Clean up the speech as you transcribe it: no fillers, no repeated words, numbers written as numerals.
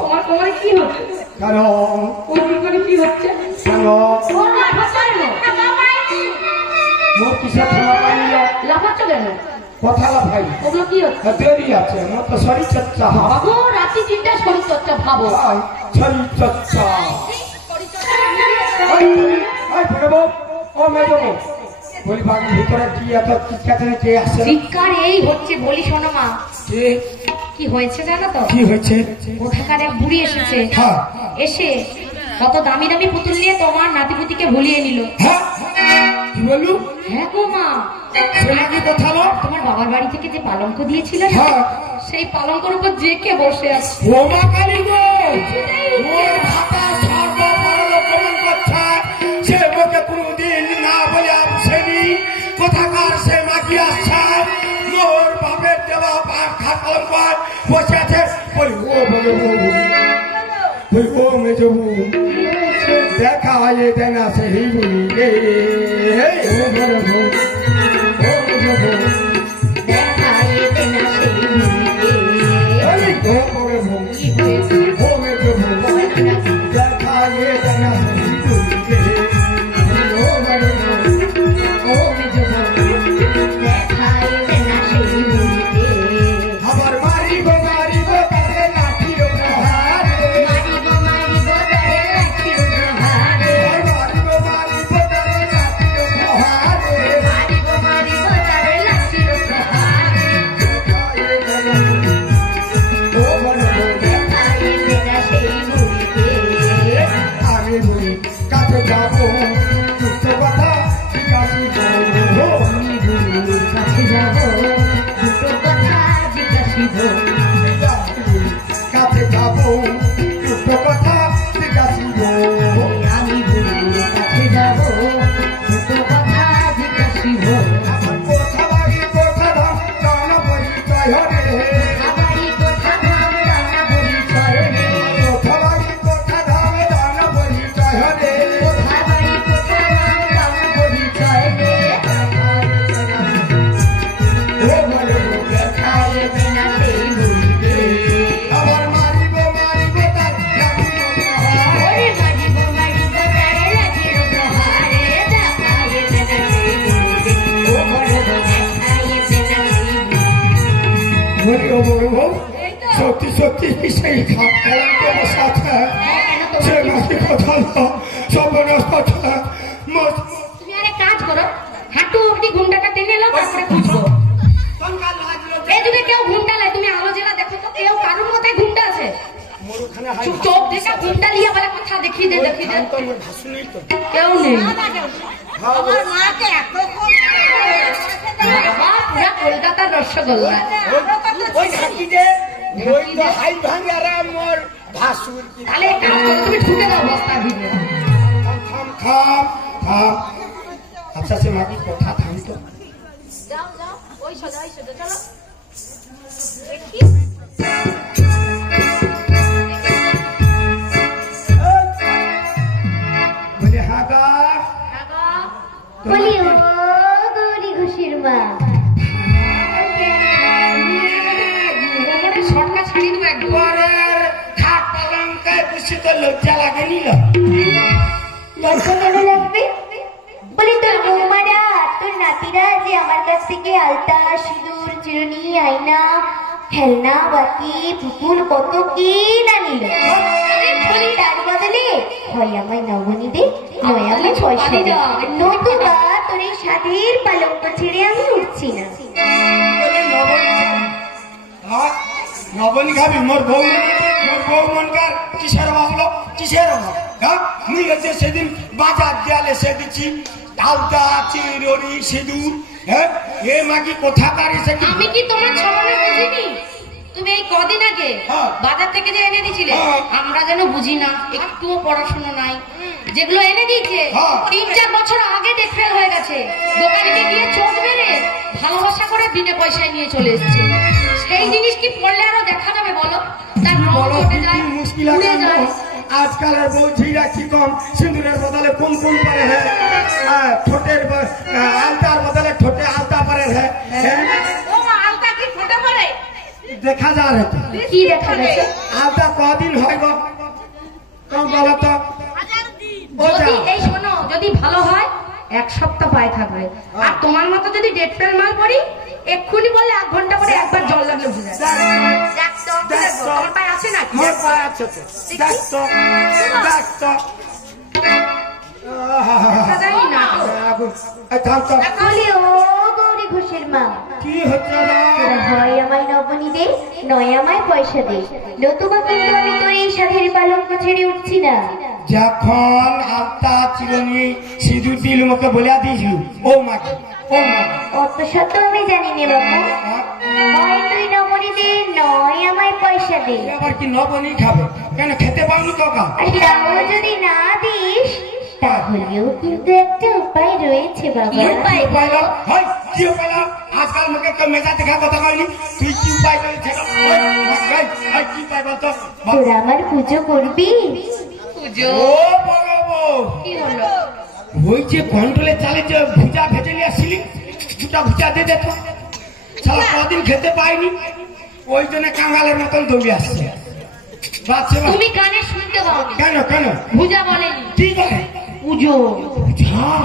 তোমার কোমরে কি হচ্ছে? কেন কি হচ্ছে? কেন মোর কিসে লাফাচ্ছ কেন? কথা লাফাই ওগুলো কি হচ্ছে? দেরি আছে আমার তো শরীর চর্চা বাবু রাত্রি 3টায় শরীর চর্চা ভাবো শরীর চর্চা ও মেয়ে বলি বাড়ির ভিতরে কি এত চিৎকার কে আসছে? চিৎকার এই হচ্ছে বলি শোনো মা কি হয়েছে জানো তো? কি হয়েছে? কোথাকার এক বুড়ি এসেছে, এসে কত দামি দামি পুতুল নিয়ে তোমার নাতিপুতিকে ভুলিয়ে নিল। কি বললু? হ্যাঁ গো মা, তোমার বাবার বাড়ি থেকে যে পালঙ্ক দিয়েছিল সেই পালঙ্কের উপর জেকে বসে আছে। কোথাকার সে মাগি আসছে মোর বাপের দেওয়া পালঙ্ক বসে আছে। ও মেজবু দেখা হয় দেনা সেই বুড়ি সত্যি সত্যি সেই বসে আছে সে মাসি কথা সর্বনাশ কথা। তুমি আরে কাজ করো, হাঁটু অবধি ঘুমটাটা টেনে নাও, তারপরে খুঁজবো। এই যুগে কেউ ঘুমটা লাই, তুমি আলো জেলা দেখো তো কেউ কারোর মাথায় ঘুমটা আছে? চোখ দেখা ঘুমটা লিয়ে বলে কথা দেখি দে দেখি দে, কেউ নেই। আমার মাকে এত কলকাতার রসগোল্লা তাহলে তুমি ঢুকে দাও বস্তার ভিতরে। আচ্ছা সে মাটি কথা থামতো যাও যাও ওই সোজা চলো দেখি। বলে হাগা বলি ও গৌরী ঘুষির মা শর্টকা ছাড়ি দেবো একবার। খাট পালঙ্কায় বসে তো লজ্জা লাগেনি? লজ্জা কেন লাগবে? বলি তোর বৌমারা তোর নাতিরা যে আমার কাছ থেকে আলতা সিঁদুর চিরুনি আয়না খেলনা বাতি পুতুল কত কি না নিল, বলি তার বদলে হয় আমায় নগনি দে নয় আমায় পয়সা দে, নতুবা তোর এই সাধের পালঙ্ক ছেড়ে আমি উঠছি না। নবনী খাবি? মোর বউ মনকার কিসের অভাব? কিসের অভাব? মুই হচ্ছে সেদিন বাজার দেয়ালে সে দিচ্ছি আলতা চিরুনি সিঁদুর। এ মাগি কোথাকার এসে? আমি কি তোমার ছলনা বুঝিনি? তুমি এই কদিন আগে বাজার থেকে যে এনে দিয়েছিলে, আমরা যেন বুঝি না, একটুও পড়াশোনা নাই। যেগুলো এনে দিয়েছে 3-4 বছর আগে দেখফেল হয়ে গেছে, দোকানে গিয়ে চোট মেরে ভালোবাসা করে বিনা পয়সায় নিয়ে চলে এসছে। সেই জিনিস কি পড়লে আরো দেখা যাবে বলো? তার রং চটে যায়, উড়ে যায়। আজকালের বউ ঝিরা কি কম সিঁদুরের বদলে কোন পারে হ্যাঁ, ঠোঁটের আলতার বদলে ঠোঁটে আলতা পারে হ্যাঁ। আলতা কি ফোটে দেখা যাওয়ার হতো কি দেখা গেছে? আলতা কদিন হয় গো বলো তো যদি এই শোনো, যদি ভালো হয় 1 সপ্তাহ পায়ে থাকবে। আর তোমার মতো যদি ডেট পেল মাল পড়ি, এক্ষুনি বললে 1 ঘন্টা করে একবার জল লাগলে বুঝে যায়। দেখ তো, তোমার পায়ে আছে নাকি? আমার পায়ে আছে তো দেখ তো দেখ তো সাদাই না তো। থাম তো বলি ও গৌরী ঘোষের মা, কি হচ্ছে না তোরা হয় আমায় নবনী দে, নয় আমায় পয়সা দে, নতুবা কিন্তু আমি তোর এই সাধের পালঙ্ক ছেড়ে উঠছি না। যখন আলতা চিরনি সিঁদুর দিল মুখে বলে দিয়েছিল ও মাকে ও মাকে অত সত্য আমি জানি নে বাবা, হয় তুই নবনী দে, নয় আমায় পয়সা দে। আবার কি নবনি খাবে কেন খেতে পারলো কাকা আর তাও যদি না দিস, তাহলেও কিন্তু একটা উপায় রয়েছে বাবা। কি উপায় পাইলো হয় কি পাইলো আজকাল মুখে কেউ মেজা দেখা কথা কয়নি তুই কি উপায় করেছে কি পাই বলতো তোরা আমার পুজো করবি? পুজো ও বড় বউ কি হলো? ওই যে কন্ট্রোলে চালে যে ভুজা ভেজে নিয়ে আসছিলি দুটা ভুজা দিয়ে দে তো সারা কদিন খেতে পাইনি ওই জন্য কাঙ্গালের মতন দৌড়ে আসছে বাচ্চা তুমি কানে শুনতে পাও? কেন কেন ভুজা বলেনি, কি বলে পুজো। হ্যাঁ